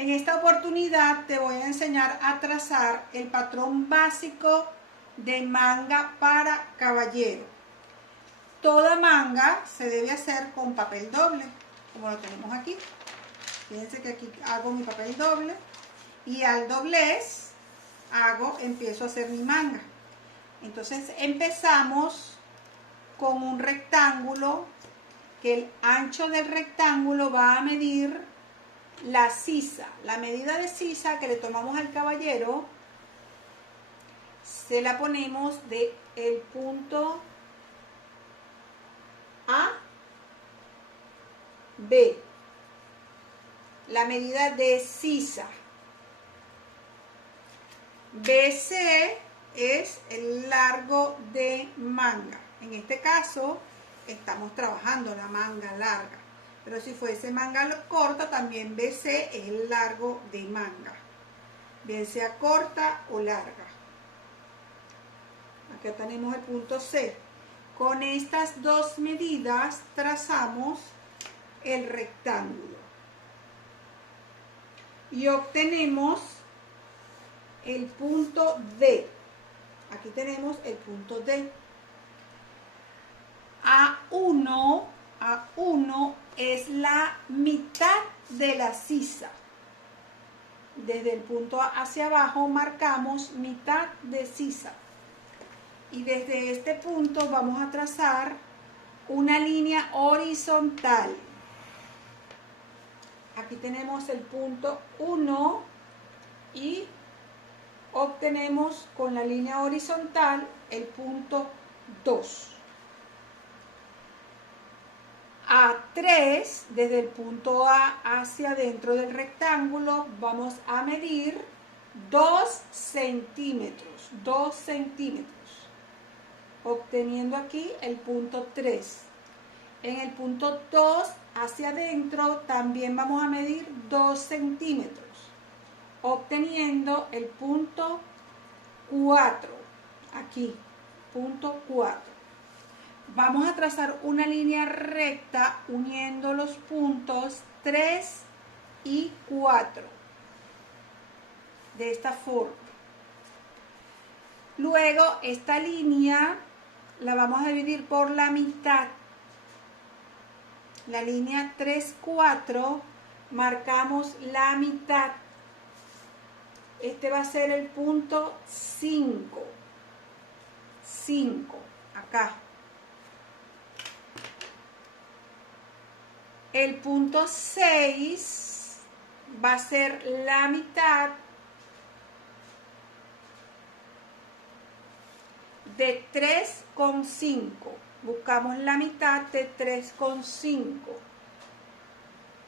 En esta oportunidad te voy a enseñar a trazar el patrón básico de manga para caballero. Toda manga se debe hacer con papel doble, como lo tenemos aquí. Fíjense que aquí hago mi papel doble y al doblez empiezo a hacer mi manga. Entonces empezamos con un rectángulo, que el ancho del rectángulo va a medir la sisa. La medida de sisa que le tomamos al caballero se la ponemos de el punto A, B. La medida de sisa. BC es el largo de manga. En este caso estamos trabajando la manga larga, pero si fuese manga corta también BC es el largo de manga, bien sea corta o larga. Acá tenemos el punto C. Con estas dos medidas trazamos el rectángulo y obtenemos el punto D. Aquí tenemos el punto D. A1 es la mitad de la sisa. Desde el punto A hacia abajo marcamos mitad de sisa. Y desde este punto vamos a trazar una línea horizontal. Aquí tenemos el punto 1 y obtenemos con la línea horizontal el punto 2. A3, desde el punto A hacia dentro del rectángulo, vamos a medir 2 centímetros, obteniendo aquí el punto 3. En el punto 2 hacia adentro también vamos a medir 2 centímetros, obteniendo el punto 4, aquí, punto 4. Vamos a trazar una línea recta uniendo los puntos 3 y 4, de esta forma. Luego esta línea la vamos a dividir por la mitad. La línea 3, 4, marcamos la mitad. Este va a ser el punto 5, acá. El punto 6 va a ser la mitad de 3,5. Buscamos la mitad de 3,5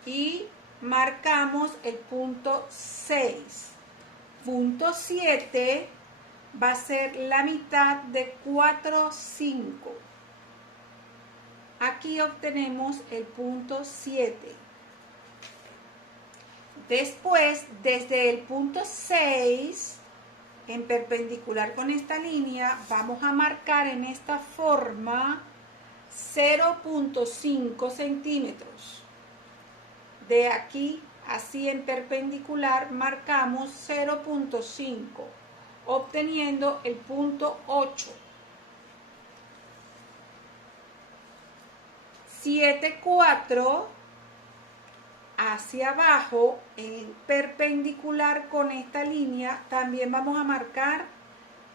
y marcamos el punto 6. Punto 7 va a ser la mitad de 4,5. Aquí obtenemos el punto 7. Después, desde el punto 6, en perpendicular con esta línea, vamos a marcar en esta forma 0,5 centímetros. De aquí, así en perpendicular, marcamos 0,5, obteniendo el punto 8. 7,4 hacia abajo, en perpendicular con esta línea, también vamos a marcar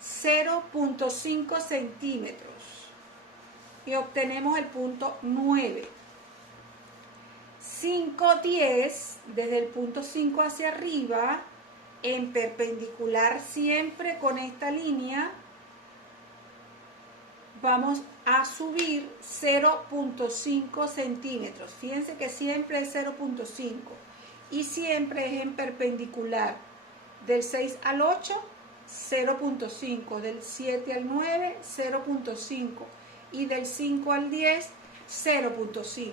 0,5 centímetros y obtenemos el punto 9. 5,10 desde el punto 5 hacia arriba, en perpendicular siempre con esta línea, vamos a subir 0,5 centímetros. Fíjense que siempre es 0,5 y siempre es en perpendicular. Del 6 al 8, 0,5. Del 7 al 9, 0,5. Y del 5 al 10, 0,5.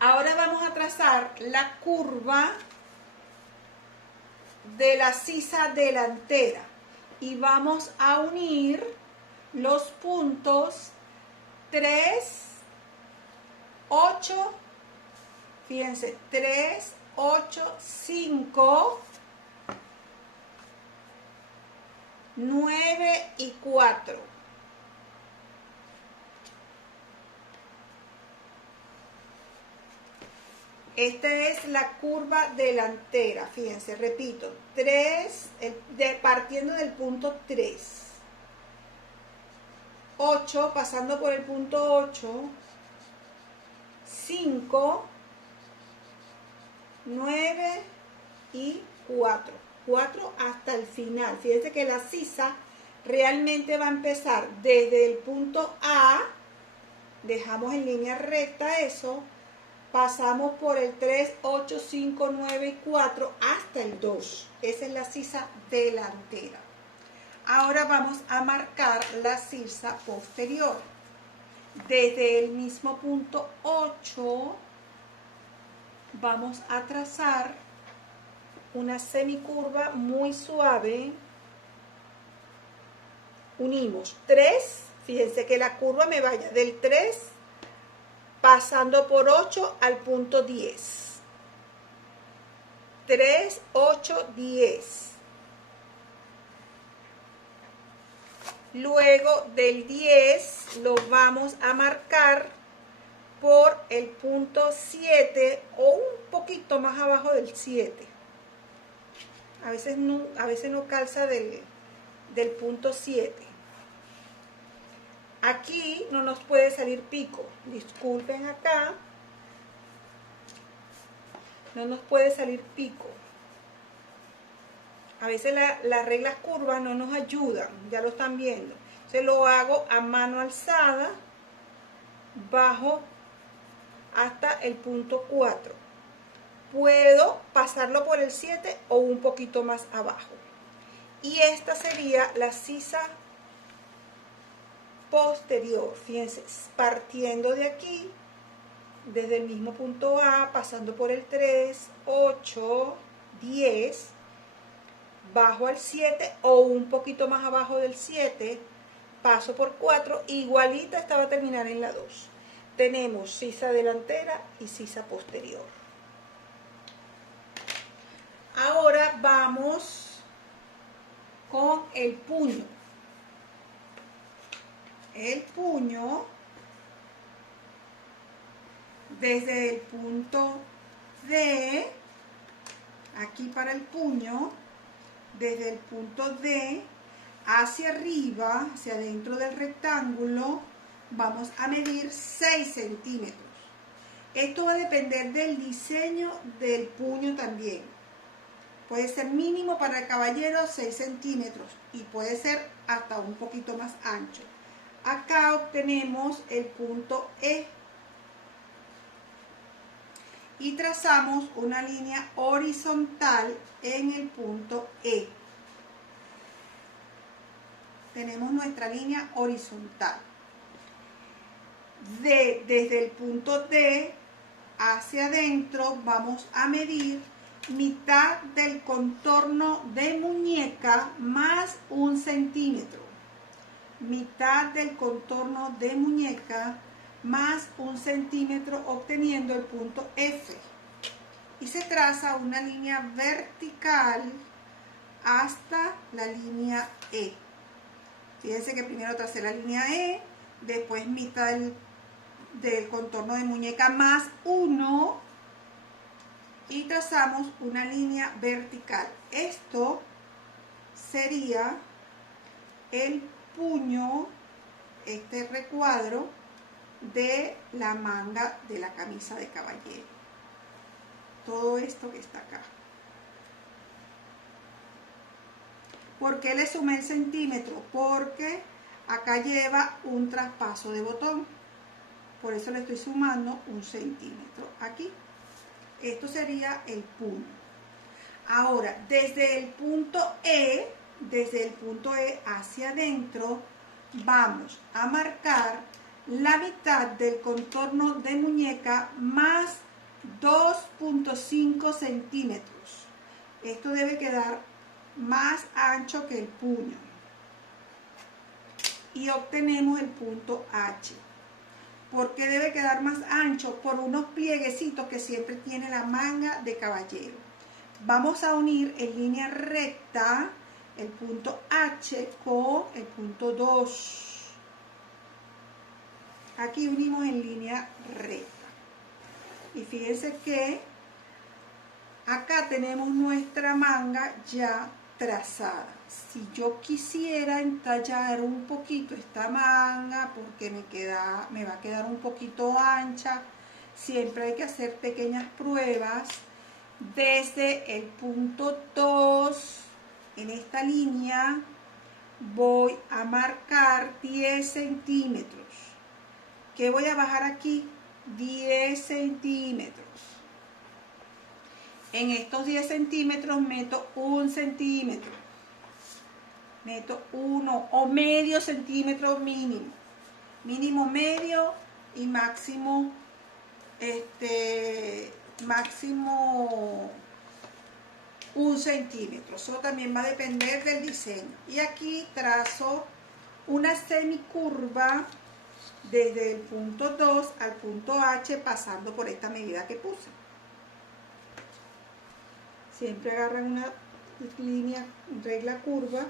Ahora vamos a trazar la curva de la sisa delantera y vamos a unir los puntos 3, 8, fíjense, 3, 8, 5, 9 y 4. Esta es la curva delantera, fíjense, repito, 3, partiendo del punto 3. 8, pasando por el punto 8, 5, 9 y 4. 4 hasta el final. Fíjense que la sisa realmente va a empezar desde el punto A, dejamos en línea recta eso, pasamos por el 3, 8, 5, 9 y 4 hasta el 2. Esa es la sisa delantera. Ahora vamos a marcar la sisa posterior. Desde el mismo punto 8 vamos a trazar una semicurva muy suave. Unimos 3, fíjense que la curva me vaya del 3 pasando por 8 al punto 10. 3, 8, 10. Luego del 10 lo vamos a marcar por el punto 7 o un poquito más abajo del 7. A veces no calza del punto 7. Aquí no nos puede salir pico. Disculpen acá. No nos puede salir pico. A veces las reglas curvas no nos ayudan, ya lo están viendo. Entonces lo hago a mano alzada, bajo hasta el punto 4. Puedo pasarlo por el 7 o un poquito más abajo. Y esta sería la sisa posterior. Fíjense, partiendo de aquí, desde el mismo punto A, pasando por el 3, 8, 10, bajo al 7 o un poquito más abajo del 7, paso por 4, igualita esta va a terminar en la 2. Tenemos sisa delantera y sisa posterior. Ahora vamos con el puño. El puño, desde el punto D, aquí para el puño, desde el punto D hacia arriba, hacia adentro del rectángulo, vamos a medir 6 centímetros. Esto va a depender del diseño del puño también. Puede ser mínimo para el caballero 6 centímetros y puede ser hasta un poquito más ancho. Acá obtenemos el punto E y trazamos una línea horizontal en el punto E. Tenemos nuestra línea horizontal. Desde el punto D hacia adentro vamos a medir mitad del contorno de muñeca más 1 centímetro. Mitad del contorno de muñeca más 1 centímetro, obteniendo el punto F. Y se traza una línea vertical hasta la línea E. Fíjense que primero tracé la línea E, después mitad del contorno de muñeca más 1 y trazamos una línea vertical. Esto sería el puño, este recuadro de la manga de la camisa de caballero. Todo esto que está acá. ¿Por qué le sumé el centímetro? Porque acá lleva un traspaso de botón. Por eso le estoy sumando 1 centímetro aquí. Esto sería el puño. Ahora, desde el punto E hacia adentro, vamos a marcar la mitad del contorno de muñeca más 2.5 centímetros. Esto debe quedar más ancho que el puño. Y obtenemos el punto H. ¿Por qué debe quedar más ancho? Por unos plieguecitos que siempre tiene la manga de caballero. Vamos a unir en línea recta el punto H con el punto 2. Aquí unimos en línea recta. Y fíjense que acá tenemos nuestra manga ya trazada. Si yo quisiera entallar un poquito esta manga porque me va a quedar un poquito ancha, siempre hay que hacer pequeñas pruebas. Desde el punto 2 en esta línea voy a marcar 10 centímetros. ¿Qué voy a bajar aquí? 10 centímetros. En estos 10 centímetros meto 1 centímetro. Meto 1 o medio centímetro mínimo. Mínimo medio y máximo máximo 1 centímetro. Eso también va a depender del diseño. Y aquí trazo una semicurva desde el punto 2 al punto H pasando por esta medida que puse. Siempre agarran una línea, regla curva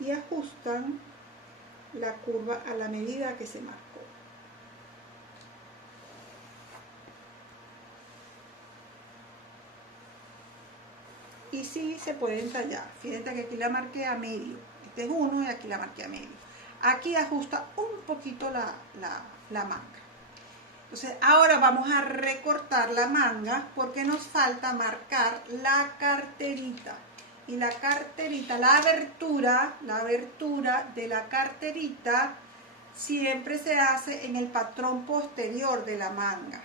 y ajustan la curva a la medida que se marcó. Y sí se pueden tallar. Fíjate que aquí la marqué a medio. Este es 1 y aquí la marqué a medio. Aquí ajusta un poquito la manga. Entonces ahora vamos a recortar la manga porque nos falta marcar la carterita. Y la carterita, la abertura de la carterita siempre se hace en el patrón posterior de la manga.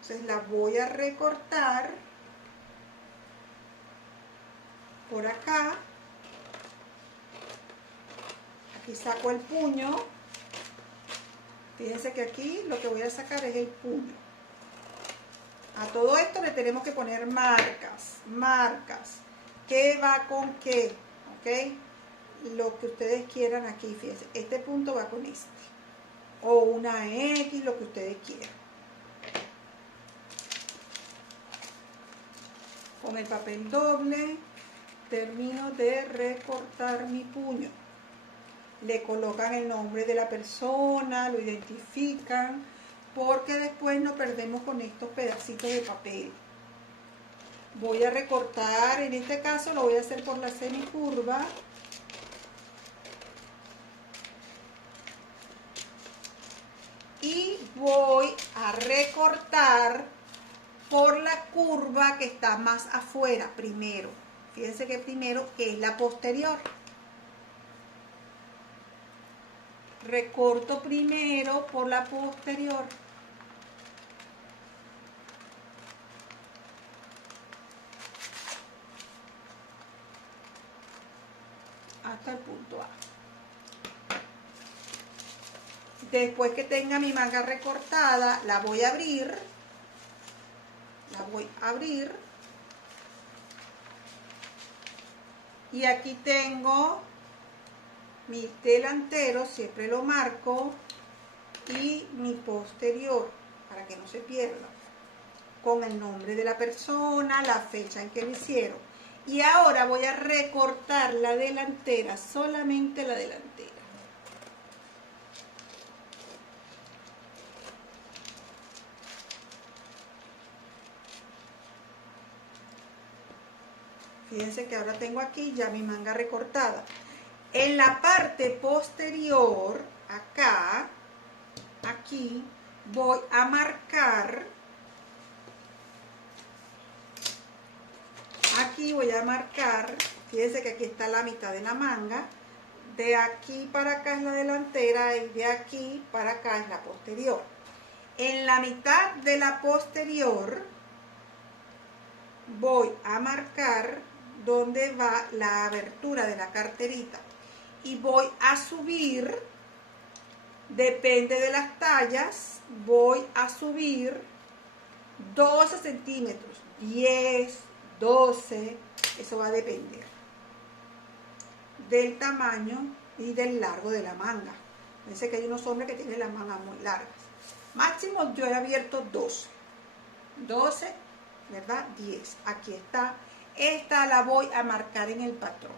Entonces la voy a recortar por acá. Aquí saco el puño. Fíjense que aquí lo que voy a sacar es el puño. A todo esto le tenemos que poner marcas. ¿Qué va con qué? ¿Ok? Lo que ustedes quieran aquí, fíjense. Este punto va con este. O una X, lo que ustedes quieran. Con el papel doble termino de recortar mi puño. Le colocan el nombre de la persona, lo identifican, porque después no perdemos con estos pedacitos de papel. Voy a recortar, en este caso lo voy a hacer por la semicurva. Y voy a recortar por la curva que está más afuera primero. Fíjense que primero es la posterior. Recorto primero por la posterior. Hasta el punto A. Después que tenga mi manga recortada, la voy a abrir. Y aquí tengo mi delantero, siempre lo marco, y mi posterior, para que no se pierda, con el nombre de la persona, la fecha en que lo hicieron. Y ahora voy a recortar la delantera, solamente la delantera. Fíjense que ahora tengo aquí ya mi manga recortada. En la parte posterior, acá, aquí, voy a marcar. Aquí voy a marcar, fíjense que aquí está la mitad de la manga. De aquí para acá es la delantera y de aquí para acá es la posterior. En la mitad de la posterior voy a marcar donde va la abertura de la carterita y voy a subir, depende de las tallas, voy a subir 12 centímetros, 10, 12, eso va a depender del tamaño y del largo de la manga. Fíjense que hay unos hombres que tienen las mangas muy largas. Máximo yo he abierto 12, ¿verdad? 10. Aquí está. Esta la voy a marcar en el patrón,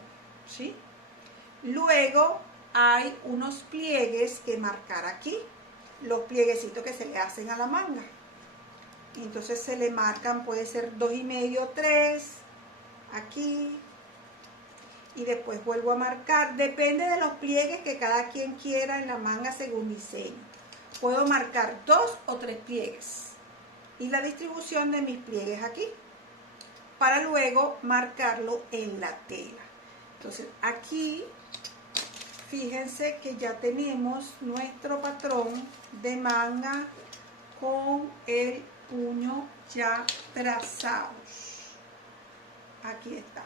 ¿sí? Luego hay unos pliegues que marcar aquí, los plieguecitos que se le hacen a la manga. Entonces se le marcan, puede ser 2,5, 3, aquí, y después vuelvo a marcar, depende de los pliegues que cada quien quiera en la manga según diseño. Puedo marcar 2 o 3 pliegues y la distribución de mis pliegues aquí, para luego marcarlo en la tela. Entonces aquí, fíjense que ya tenemos nuestro patrón de manga con el puño ya trazados. Aquí está.